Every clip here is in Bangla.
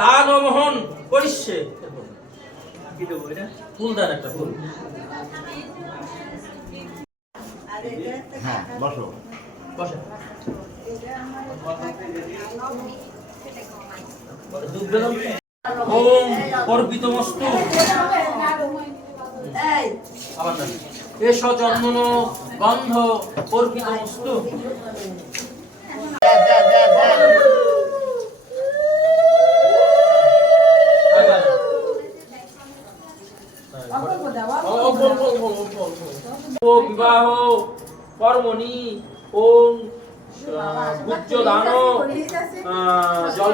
দান ও মোহন করিচ্ছে। ফুল দেন, একটা ফুল। হ্যাঁ, বসো। বসে। ওম অর্পিতমস্তু। আবার না, এস জন্মন গন্ধ অর্পিতমস্তু। বিবাহ কর্মণি ওম গুজ্জ দান জল।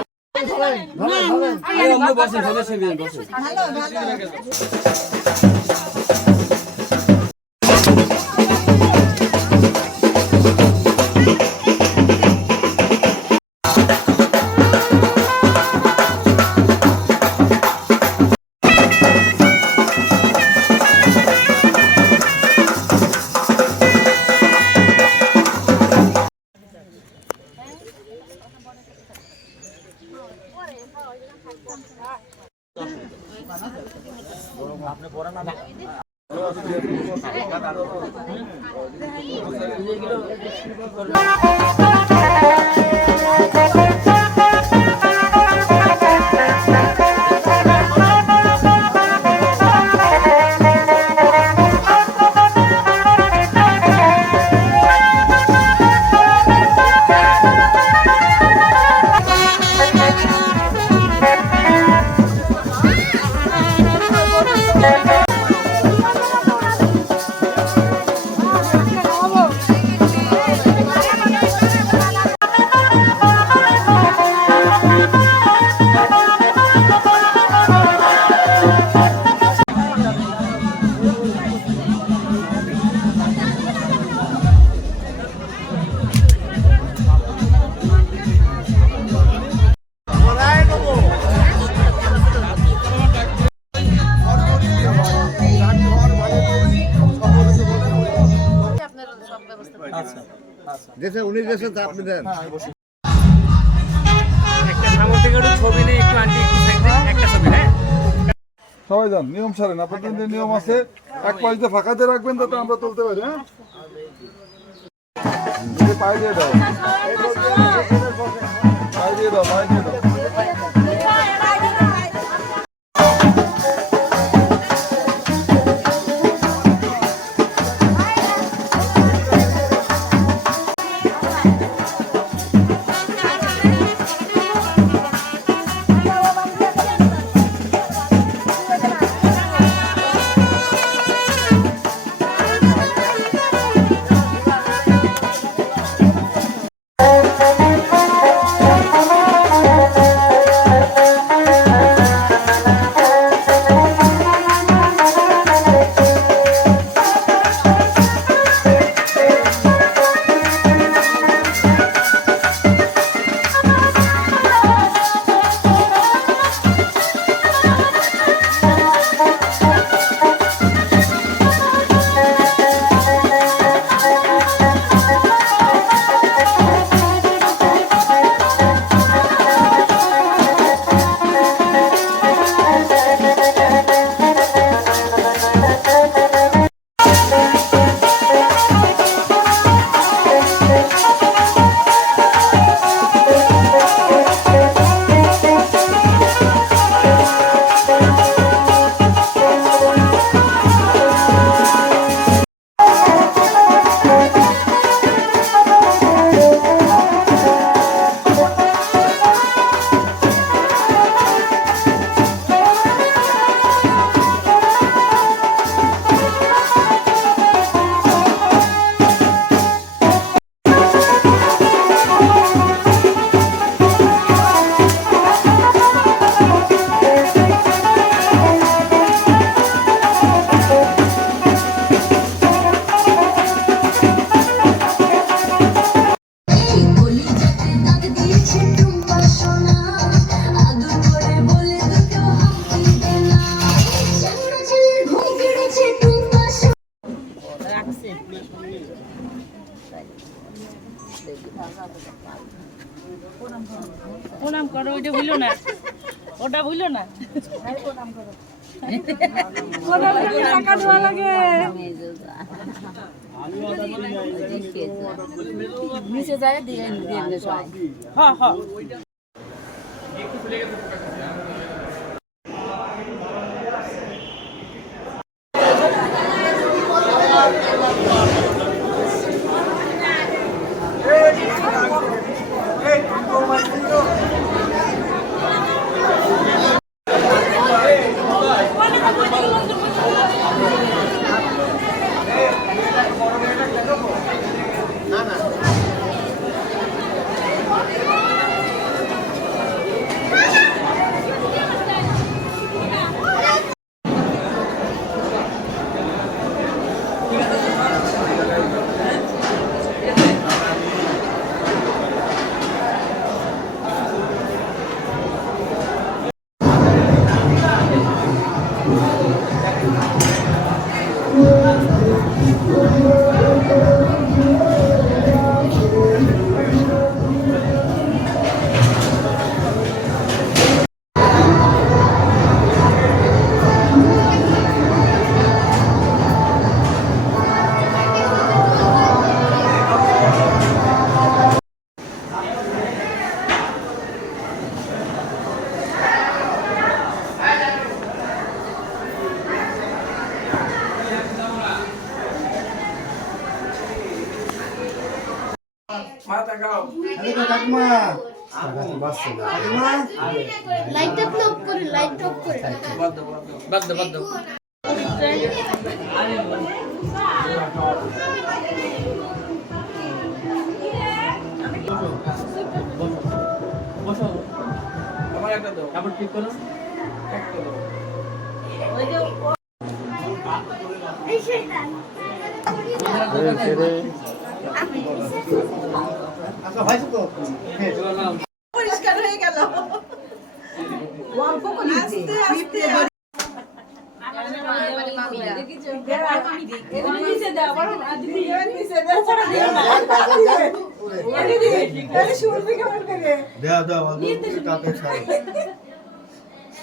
আপনি পড়া না দেশে উনি দেশে আপনি দেন। সবাই যান, নিয়ম ছাড়েন। আপনাদের যে নিয়ম আছে, এক পাশ দিয়ে ফাঁকাতে রাখবেন যাতে আমরা তুলতে পারি। হ্যাঁ, পায়ে দিয়ে দাও, পায়ে দিয়ে দাও, পায়ে দিয়ে দাও। ওটা বুঝলো না টাকা দেওয়া লাগে নিচে যায় দিয়ে হ্যাঁ হ্যাঁ লাইটটা অফ করে লাইটটা অফ করে বাদ দাও বসো আমার একটা দাও কাপড় ঠিক করো একটা দাও এই সেটা আচ্ছা ভাইছো তো পরিষ্কার হয়ে গেল অল্প করে আস্তে আস্তে নিচে দাও বড় দিদি নিচে দাও পড়া দিও না দিদি তাহলে শুনবি কেমন করে দাও দাও অল্প কাপে ছাড়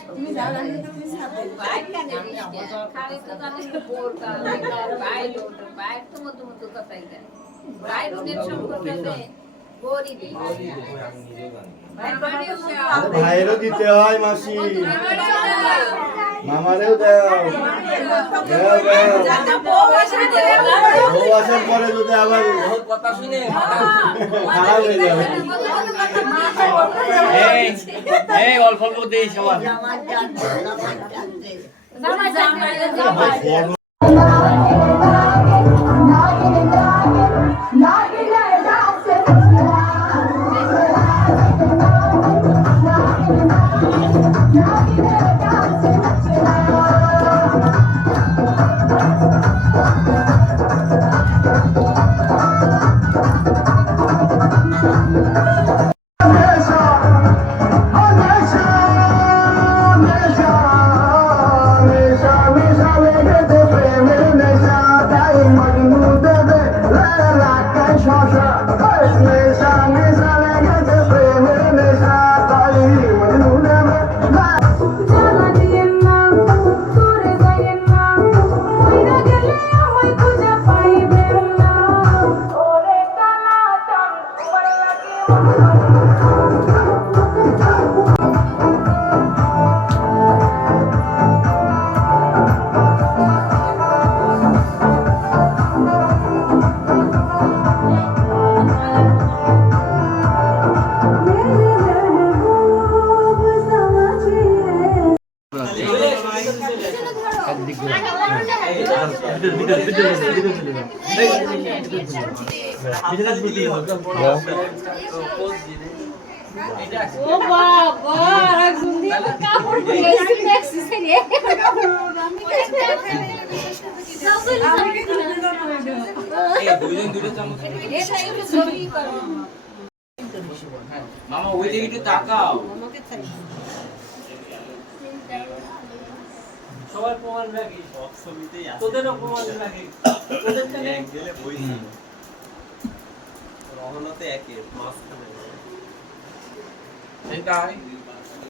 তুমি যাও না তুমি সাথে বাইক কানে খালি তো জানিস পোরকা বাইক ওটা বাইক তো মতো কথাই কেন বাইক ওদের সম্পর্কে গরিবি ভাইয়েরও দিতে হয় মাসি মামারেও দাও দাও দাও বউ আসার পরে যদি আবার কথা শুনে খারাপ হয়ে যাবে এই অল্প অল্প দেই সবার ও বাবা গুন্ডি কাপড় পরেছি দেখছি রে মামা ওই দিকে একটু তাকাও সবাই প্রমাণ রাখি সব ছবিতেই আছে তোদেরও প্রমাণ রাখি তোদের থেকে গেলে বই রহনতে একে মাঝখানে সেটাই